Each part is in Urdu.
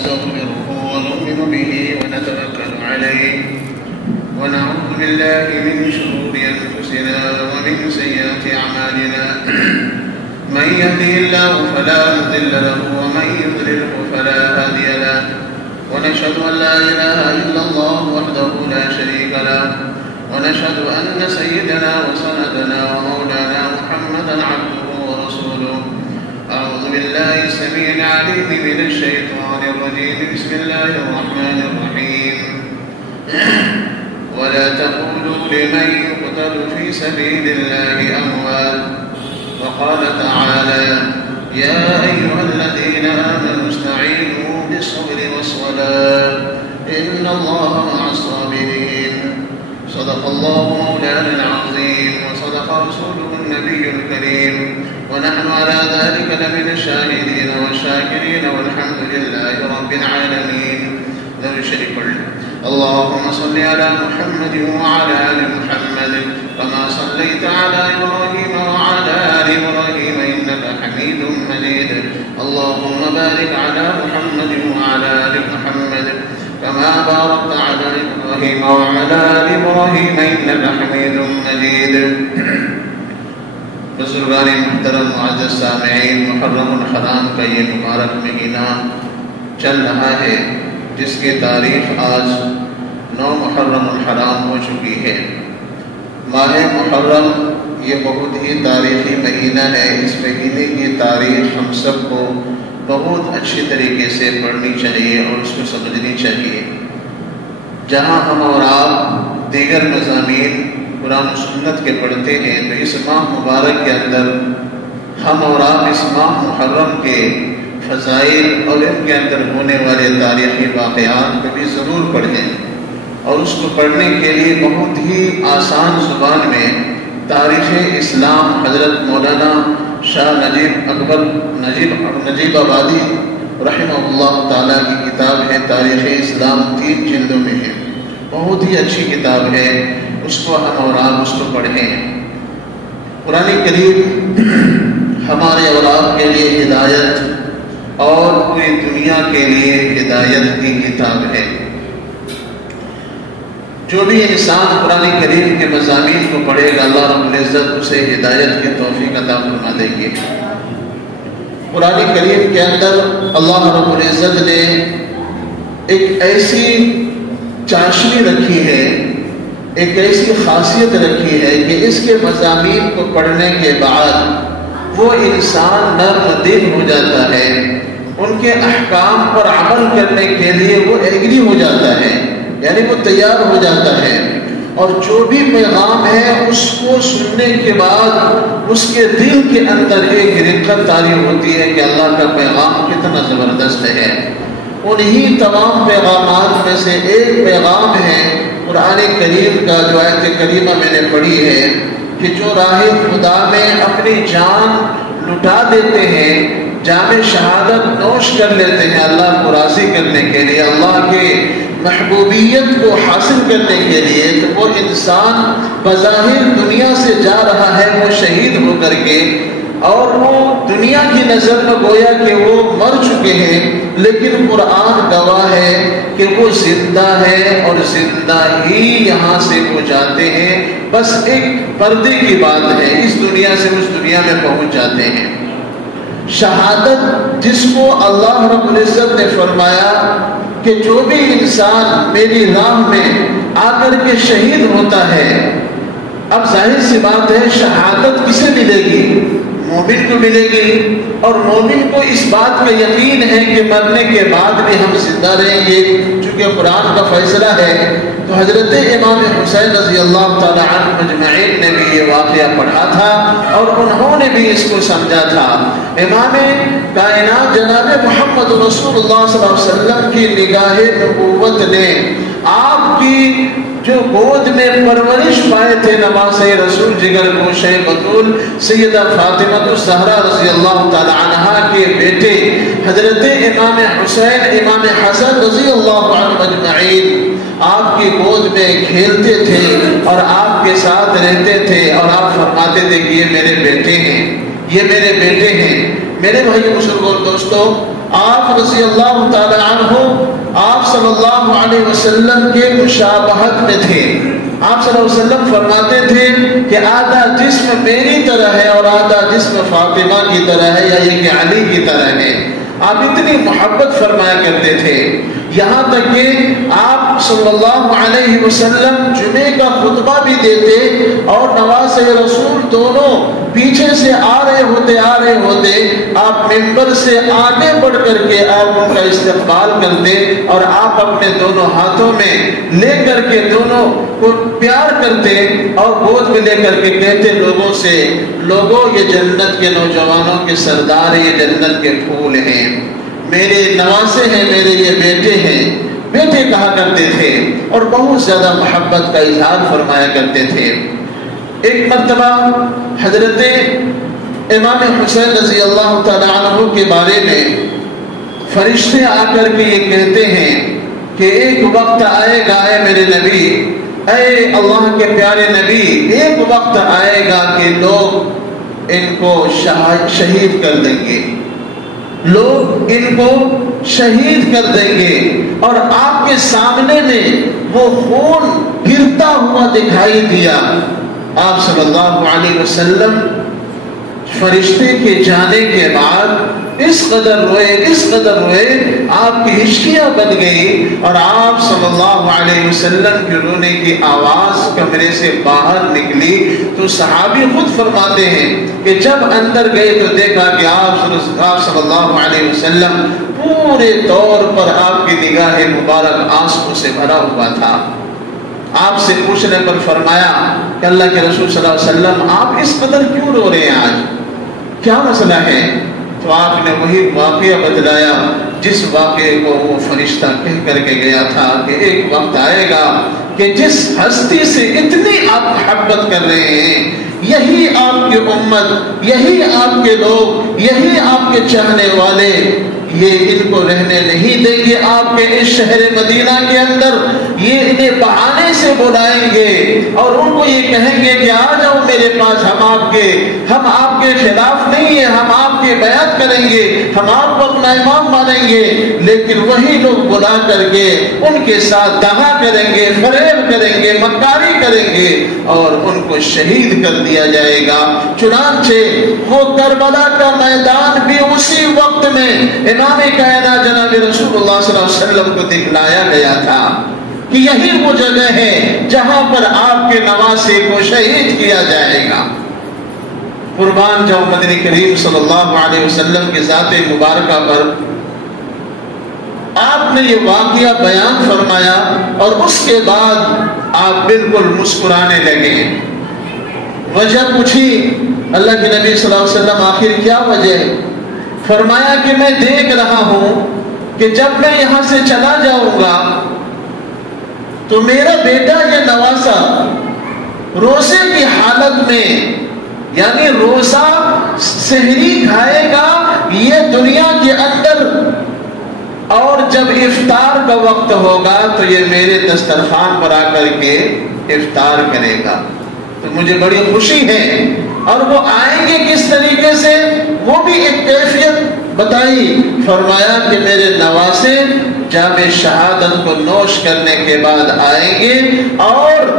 ونستغفره ونؤمن به ونتوكل عليه ونعوذ بالله من شرور أنفسنا ومن سيئات أعمالنا من يهده الله فلا مضل له ومن يضلله فلا هادي له ونشهد أن لا إله إلا الله وحده لا شريك له ونشهد أن سيدنا وسندنا ومولانا محمدا عبده ورسوله. أعوذ بالله السميع العليم من الشيطان الرجيم. بسم الله الرحمن الرحيم. ولا تقولوا لمن يقتل في سبيل الله أموات. وقال تعالى يا أيها الذين آمنوا استعينوا بالصبر والصلاة إن الله مع الصابرين. صدق الله مولانا العظيم وصدق رسوله النبي الكريم ونحن على ذلك لمن الشاهدين والشاكرين والحمد لله رب العالمين. ذو الشريك له. اللهم صل على محمد وعلى آل محمد كما صليت على إبراهيم وعلى آل إبراهيم إنك حميد مجيد. اللهم بارك على محمد وعلى آل محمد كما باركت على إبراهيم وعلى آل إبراهيم إنك حميد مجيد. بزرگان محترم معزز سامعین، محرم الحرام کا یہ مبارک مہینہ چل رہا ہے جس کی تاریخ آج 9 محرم الحرام ہو چکی ہے۔ ماہ محرم یہ بہت ہی تاریخی مہینہ ہے۔ اس مہینے کی تاریخ ہم سب کو بہت اچھی طریقے سے پڑھنی چاہیے اور اس کو سمجھنی چاہیے۔ جہاں ہم اور آپ دیگر مضامین قرآن و سنت کے پڑھتے ہیں تو اس ماہ مبارک کے اندر ہم اور آپ اس ماہ محرم کے فضائل اور ان کے اندر ہونے والے تاریخی واقعات کو بھی ضرور پڑھیں، اور اس کو پڑھنے کے لیے بہت ہی آسان زبان میں تاریخ اسلام حضرت مولانا شاہ نجیب آبادی رحمہ اللہ تعالیٰ کی کتاب ہے تاریخ اسلام، 3 جلدوں میں ہے، بہت ہی اچھی کتاب ہے، اس کو ہم اور آپ اس کو پڑھیں۔ قرآن کریم ہمارے اور آپ کے لیے ہدایت اور پوری دنیا کے لیے ہدایت کی کتاب ہے۔ جو بھی انسان قرآن کریم کے مضامین کو پڑھے گا اللہ رب العزت اسے ہدایت کی توفیق عطا فرما دیں گے۔ قرآن کریم کے اندر اللہ رب العزت نے ایک ایسی چاشنی رکھی ہے، ایک ایسی خاصیت رکھی ہے کہ اس کے مضامین کو پڑھنے کے بعد وہ انسان نرم دل ہو جاتا ہے، ان کے احکام پر عمل کرنے کے لیے وہ ایگری ہو جاتا ہے، یعنی وہ تیار ہو جاتا ہے، اور جو بھی پیغام ہے اس کو سننے کے بعد اس کے دل کے اندر ایک رقت طاری ہوتی ہے کہ اللہ کا پیغام کتنا زبردست ہے۔ انہی تمام پیغامات میں سے ایک پیغام ہے قرآن کریم کا جو آیت کریمہ میں نے پڑھی ہے کہ جو راہ خدا میں اپنی جان لٹا دیتے ہیں، جام شہادت نوش کر لیتے ہیں اللہ کو راضی کرنے کے لیے، اللہ کے محبوبیت کو حاصل کرنے کے لیے، تو وہ انسان بظاہر دنیا سے جا رہا ہے وہ شہید ہو کر کے، اور وہ دنیا کی نظر میں گویا کہ وہ مر چکے ہیں، لیکن قرآن گواہ ہے کہ وہ زندہ ہے اور زندہ ہی یہاں سے وہ جاتے ہیں، بس ایک پردے کی بات ہے، اس دنیا سے اس دنیا میں پہنچ جاتے ہیں۔ شہادت جس کو اللہ رب العزت نے فرمایا کہ جو بھی انسان میری راہ میں آ کر کے شہید ہوتا ہے، اب ظاہر سی بات ہے شہادت کسے ملے گی؟ مومن کو ملے گی، اور مومن کو اس بات کا یقین ہے کہ مرنے کے بعد بھی ہم زندہ رہیں گے، چونکہ قرآن کا فیصلہ ہے۔ تو حضرت امام حسین رضی اللہ تعالی عنہ مجمعین نے بھی یہ واقعہ پڑھا تھا اور انہوں نے بھی اس کو سمجھا تھا۔ امام کائنات جناب محمد رسول اللہ صلی اللہ علیہ وسلم کی نگاہ نبوت نے آپ کی جو گود میں پرورش پائے تھے نواسے رسول جگر گوشے بطول سیدہ فاطمہ الزہرا رضی اللہ تعالی عنہا کے بیٹے حضرت امام حسین امام حسن رضی اللہ عنہ مجمعین آپ کی گود میں کھیلتے تھے اور آپ کے ساتھ رہتے تھے، اور آپ فرماتے تھے کہ یہ میرے بیٹے ہیں، یہ میرے بیٹے ہیں۔ میرے بھائی بزرگوں دوستوں، آپ رضی اللہ تعالی عنہ آپ صلی اللہ علیہ وسلم کے مشابہت میں تھے. آپ صلی اللہ علیہ وسلم فرماتے تھے کہ آدھا جسم میری طرح ہے اور آدھا جسم فاطمہ کی طرح ہے، یا یہ کہ علی کی طرح ہے. آپ اتنی محبت فرمایا کرتے تھے، یہاں تک کہ آپ صلی اللہ علیہ وسلم جمعے کا خطبہ بھی دیتے اور نواسہ رسول دونوں پیچھے سے آ رہے ہوتے آپ ممبر سے آگے بڑھ کر کے آپ ان کا استقبال کرتے اور آپ اپنے دونوں ہاتھوں میں لے کر کے دونوں کو پیار کرتے اور گود میں لے کر کے کہتے لوگوں سے، لوگوں یہ جنت کے نوجوانوں کے سردار ہیں، یہ جنت کے پھول ہیں، میرے نواسے ہیں، میرے یہ بیٹے ہیں. بیٹے کہا کرتے تھے اور بہت زیادہ محبت کا اظہار فرمایا کرتے تھے. ایک مرتبہ حضرت امام حسین رضی اللہ تعالی عنہ کے بارے میں فرشتے آ کر کے یہ کہتے ہیں کہ ایک وقت آئے گا اے میرے نبی، اے اللہ کے پیارے نبی، ایک وقت آئے گا کہ لوگ ان کو شہید کر دیں گے، لوگ ان کو شہید کر دیں گے اور آپ کے سامنے میں وہ خون گرتا ہوا دکھائی دیا. آپ صلی اللہ علیہ وسلم فرشتے کے جانے کے بعد اس قدر روئے آپ کی ہچکیاں بن گئی اور آپ صلی اللہ علیہ وسلم کی رونے کی آواز کمرے سے باہر نکلی. تو صحابی خود فرماتے ہیں کہ جب اندر گئے تو دیکھا کہ آپ صلی اللہ علیہ وسلم پورے طور پر آپ کی نگاہ مبارک آنسوں سے بھرا ہوا تھا. آپ سے پوچھنے پر فرمایا کہ اللہ کے رسول صلی اللہ علیہ وسلم آپ اس قدر کیوں رو رہے ہیں، آج کیا مسئلہ ہے؟ تو آپ نے وہی واقعہ بتلایا جس واقعے کو وہ فرشتہ کہہ کر کے گیا تھا کہ ایک وقت آئے گا کہ جس ہستی سے اتنی آپ محبت کر رہے ہیں، یہی آپ کی امت، یہی آپ کے لوگ، یہی آپ کے چاہنے والے، یہ ان کو رہنے نہیں دیں گے آپ کے اس شہر مدینہ کے اندر. یہ انہیں بہانے سے بلائیں گے اور ان کو یہ کہیں گے کہ آ جاؤ میرے پاس، ہم آپ کے خلاف نہیں ہیں، ہم آپ کی بیعت کریں گے، ہم آپ کو اپنا امام مانیں گے. لیکن وہی لوگ بلا کر کے ان کے ساتھ دغا کریں گے، فریب کریں گے، مکاری کریں گے اور ان کو شہید کر دیا جائے گا. چنانچہ وہ کربلا کا میدان بھی اسی وقت میں امام کائنات جناب رسول اللہ صلی اللہ علیہ وسلم کو دکھلایا گیا تھا کہ یہی وہ جگہ ہے جہاں پر آپ کے نواسے کو شہید کیا جائے گا. قربان جاؤ مدنی کریم صلی اللہ علیہ وسلم کی ذات مبارکہ پر. آپ نے یہ واقعہ بیان فرمایا اور اس کے بعد آپ بالکل مسکرانے لگے. وجہ پوچھی اللہ کے نبی صلی اللہ علیہ وسلم آخر کیا وجہ ہے؟ فرمایا کہ میں دیکھ رہا ہوں کہ جب میں یہاں سے چلا جاؤں گا تو میرا بیٹا یہ نواسا روزے کی حالت میں، یعنی روزہ سحری کھائے گا یہ دنیا کے اندر، اور جب افطار کا وقت ہوگا تو یہ میرے دسترخوان پر آ کر کے افطار کرے گا. تو مجھے بڑی خوشی ہے. اور وہ آئیں گے کس طریقے سے، وہ بھی ایک کیفیت بتائی. فرمایا کہ میرے نواسے جام شہادت کو نوش کرنے کے بعد آئیں گے اور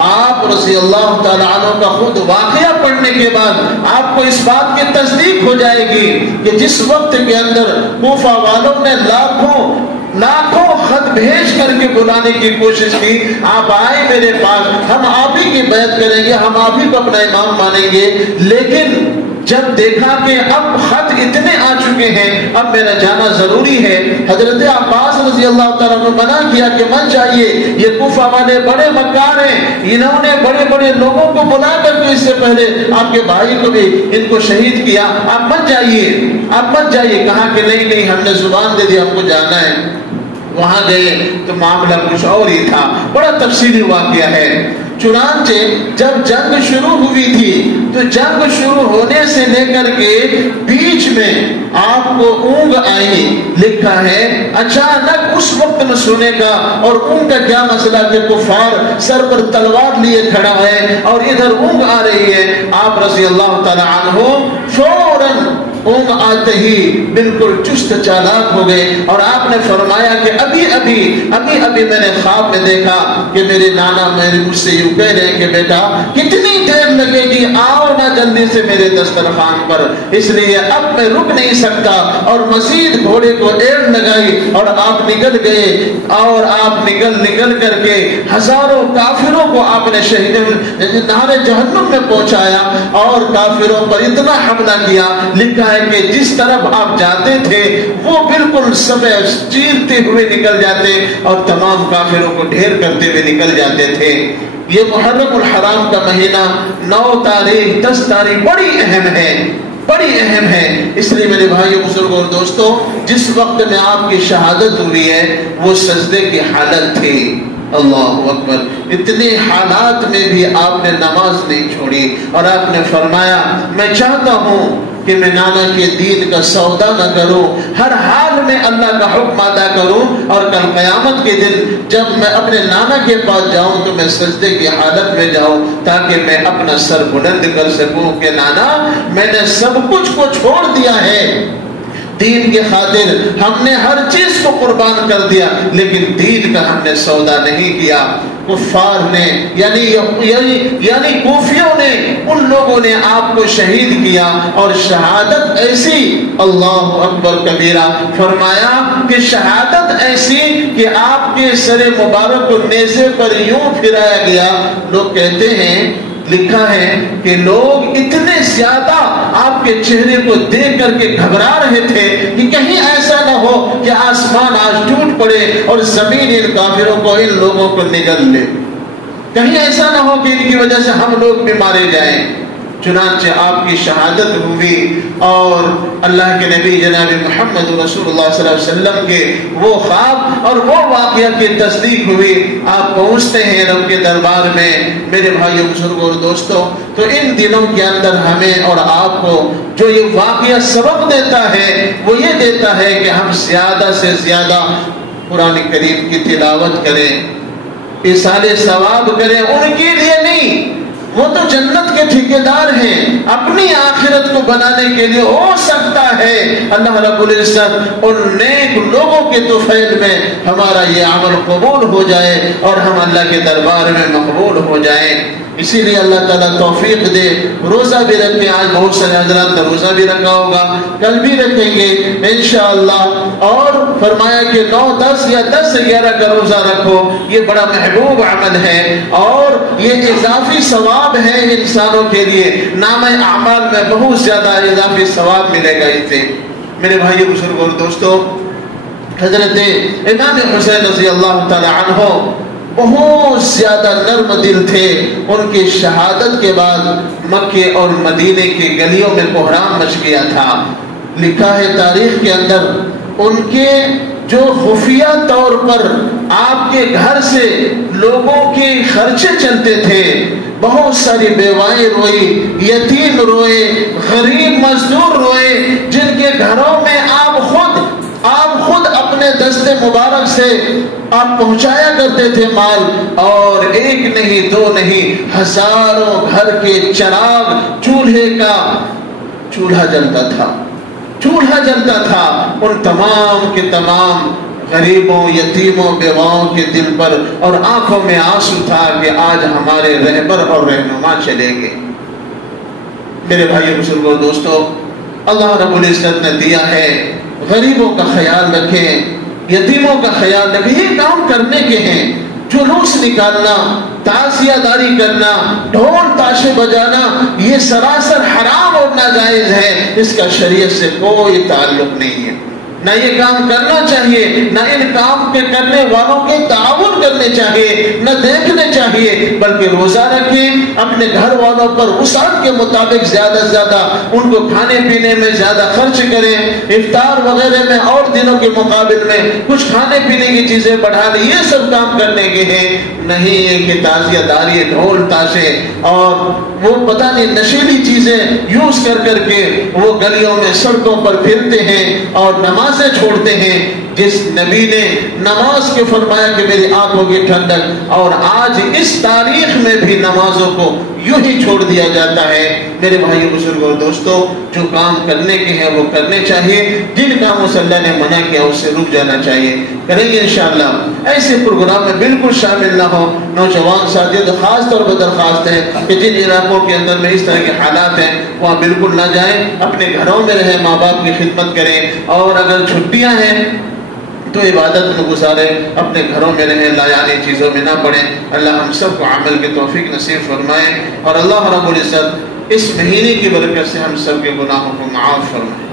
آپ رضی اللہ تعالیٰ عنہ کا خود واقعہ پڑھنے کے بعد آپ کو اس بات کی تصدیق ہو جائے گی کہ جس وقت کے اندر کوفہ والوں نے لاکھوں خط بھیج کر کے بلانے کی کوشش کی، آپ آئے میرے پاس، ہم آپ ہی کی بیعت کریں گے، ہم آپ ہی کو اپنا امام مانیں گے. لیکن جب دیکھا کہ اب خط اتنے آ چکے ہیں، اب میرا جانا ضروری ہے، حضرت عباس رضی اللہ تعالیٰ نے منع کیا کہ مت جائیے، یہ کوفہ والے بڑے مکار ہیں، انہوں نے بڑے بڑے لوگوں کو بلا کر کے اس سے پہلے آپ کے بھائی کو بھی ان کو شہید کیا، آپ مت جائیے، آپ مت جائیے. کہا کہ نہیں ہم نے زبان دے دی، ہم کو جانا ہے. وہاں گئے تو معاملہ کچھ اور ہی تھا. بڑا تفصیلی واقعہ ہے. چنانچہ جب جنگ شروع ہوئی تھی تو جنگ شروع ہونے سے لے کر کے بیچ میں آپ کو اونگ آئی. لکھا ہے اچانک اس وقت میں سونے کا، اور اونگ کا کیا مسئلہ کہ کفار سر پر تلوار لیے کھڑا ہے اور ادھر اونگ آ رہی ہے. آپ رضی اللہ تعالی عنہ فوراً اونگ آتے ہی بالکل چست چالاک ہو گئے اور آپ نے فرمایا کہ ابھی ابھی میں نے خواب میں دیکھا کہ میرے نانا مجھ سے یوں کہہ رہے ہیں کہ بیٹا کتنی دیر لگے گی، آؤ نا جلدی سے میرے دسترخوان پر، اس لیے اب میں رک نہیں سکتا، اور مزید گھوڑے کو ایڑ لگائی اور آپ نکل گئے، اور آپ نکل کر کے ہزاروں کافروں کو آپ نے نہر جہنم میں پہنچایا اور کافروں پر اتنا حملہ کیا، لکھا ہے کہ جس طرف آپ جاتے تھے وہ بالکل سبے چیرتے ہوئے نکل جاتے اور تمام کافروں کو ڈھیر کرتے ہوئے نکل جاتے تھے۔ یہ محرم الحرام کا مہینہ 9 تاریخ 10 تاریخ بڑی اہم ہے، اس لیے میرے بھائیوں بزرگوں اور دوستوں، جس وقت میں آپ کی شہادت ہوئی ہے وہ سجدے کی حالت تھی۔ اللہ اکبر، اتنے حالات میں بھی آپ نے نماز نہیں چھوڑی اور آپ نے فرمایا میں چاہتا ہوں کہ میں نانا کے دین کا سودا نہ کروں، ہر حال میں اللہ کا حکم ادا کروں، اور کل قیامت کے دن جب میں اپنے نانا کے پاس جاؤں تو میں سجدے کی حالت میں جاؤں تاکہ میں اپنا سر بلند کر سکوں کہ نانا میں نے سب کچھ کو چھوڑ دیا ہے، دین کی خاطر ہم نے ہر چیز کو قربان کر دیا، لیکن دین کا ہم نے سودا نہیں کیا۔ کفار نے یعنی کوفیوں نے، ان لوگوں نے آپ کو شہید کیا، اور شہادت ایسی، اللہ اکبر کبیرہ، فرمایا کہ شہادت ایسی کہ آپ کے سر مبارک کو نیزے پر یوں پھرایا گیا، لوگ کہتے ہیں، لکھا ہے کہ لوگ اتنے زیادہ آپ کے چہرے کو دیکھ کر کے گھبرا رہے تھے کہ کہیں ایسا نہ ہو کہ آسمان آج ٹوٹ پڑے اور زمین ان کافروں کو، ان لوگوں کو نگل لے، کہیں ایسا نہ ہو کہ ان کی وجہ سے ہم لوگ بھی مارے جائیں۔ چنانچہ آپ کی شہادت ہوئی اور اللہ کے نبی جناب محمد رسول اللہ صلی اللہ علیہ وسلم کے وہ خواب اور وہ واقعہ کی تصدیق ہوئی، آپ پہنچتے ہیں رب کے دربار میں۔ میرے بھائیوں بزرگوں اور دوستوں، تو ان دنوں کے اندر ہمیں اور آپ کو جو یہ واقعہ سبق دیتا ہے وہ یہ دیتا ہے کہ ہم زیادہ سے زیادہ قرآن کریم کی تلاوت کریں، ایصال ثواب کریں، ان کے لیے نہیں، وہ تو جنت کے ٹھیکیدار ہیں، اپنی آخرت کو بنانے کے لیے ہو سکتا ہے اللہ رب العزت ان نیک لوگوں کے طفیل میں ہمارا یہ عمل قبول ہو جائے اور ہم اللہ کے دربار میں مقبول ہو جائیں۔ اسی لیے اللہ تعالیٰ توفیق دے، روزہ بھی رکھیں، آج بہت سے حضرات کا روزہ بھی رکھا ہوگا، کل بھی رکھیں گے انشاءاللہ، اور فرمایا کہ 9 10 یا 10 سے 11 کا روزہ رکھو، یہ بڑا محبوب عمل ہے اور یہ اضافی ثواب ہے انسانوں کے لیے، نام اعمال میں بہت زیادہ اضافی ثواب ملے گا اس سے۔ میرے بھائی بزرگوں اور دوستوں، حضرت امام حسین رضی اللہ تعالی عنہ بہت زیادہ نرم دل تھے، ان کی شہادت کے بعد مکے اور مدینے کی گلیوں میں کوہرام مچ گیا تھا۔ لکھا ہے تاریخ کے اندر ان کے جو خفیہ طور پر آپ کے گھر سے لوگوں کے خرچے چلتے تھے، بہت ساری بیوائیں روئی، یتیم روئے، غریب مزدور روئے، جن کے گھروں میں آپ خود اپنے دست مبارک سے آپ پہنچایا کرتے تھے مال، اور ایک نہیں دو نہیں، ہزاروں گھر کے چراغ، چولہا جلتا تھا، ان تمام کے تمام غریبوں، یتیموں، بیواؤں کے دل پر اور آنکھوں میں آنسو تھا کہ آج ہمارے رہبر اور رہنما چلیں گے۔ میرے بھائی بزرگوں دوستوں، اللہ رب العزت نے دیا ہے، غریبوں کا خیال رکھیں، یتیموں کا خیال رکھیں، یہ کام کرنے کے ہیں، جلوس نکالنا، تعزیہ داری کرنا، ڈھول تاشے بجانا، یہ سراسر حرام اور ناجائز ہے، اس کا شریعت سے کوئی تعلق نہیں ہے، نہ یہ کام کرنا چاہیے، نہ ان کام کے کرنے والوں کے تعاون کرنے چاہیے، نہ دیکھنے چاہیے، بلکہ روزہ رکھیں، اپنے گھر والوں پر وسعت کے مطابق زیادہ سے زیادہ ان کو کھانے پینے میں زیادہ خرچ کریں، افطار وغیرہ میں اور دنوں کے مقابل میں کچھ کھانے پینے کی چیزیں بڑھا لیں، یہ سب کام کرنے کے ہیں، نہیں ہے کہ تعزیہ داری، ڈھول تاشے اور وہ پتہ نہیں نشیلی چیزیں یوز کر کے وہ گلیوں میں سڑکوں پر پھرتے ہیں اور نمازیں چھوڑتے ہیں۔ جس نبی نے نماز کے فرمایا کہ میری آنکھوں کی ٹھنڈک، اور آج اس تاریخ میں بھی نمازوں کو یوں ہی چھوڑ دیا جاتا ہے۔ میرے بھائیوں بزرگوں اور دوستوں، جو کام کرنے کے ہیں وہ کرنے چاہیے، جن کاموں سے اللہ نے منع کیا اس سے رک جانا چاہیے۔ کریں گے انشاءاللہ۔ ایسے پروگرام میں بالکل شامل نہ ہو۔ نوجوان ساتھیوں تو خاص طور پر درخواست ہے کہ جن علاقوں کے اندر میں اس طرح کے حالات ہیں وہاں بالکل نہ جائیں، اپنے گھروں میں رہیں، ماں باپ کی خدمت کریں، اور اگر چھٹیاں ہیں تو عبادت میں گزارے، اپنے گھروں میں رہیں، لایانی چیزوں میں نہ پڑیں۔ اللہ ہم سب کو عمل کی توفیق نصیب فرمائے، اور اللہ رب العزت اس مہینے کی برکت سے ہم سب کے گناہوں کو معاف فرمائے۔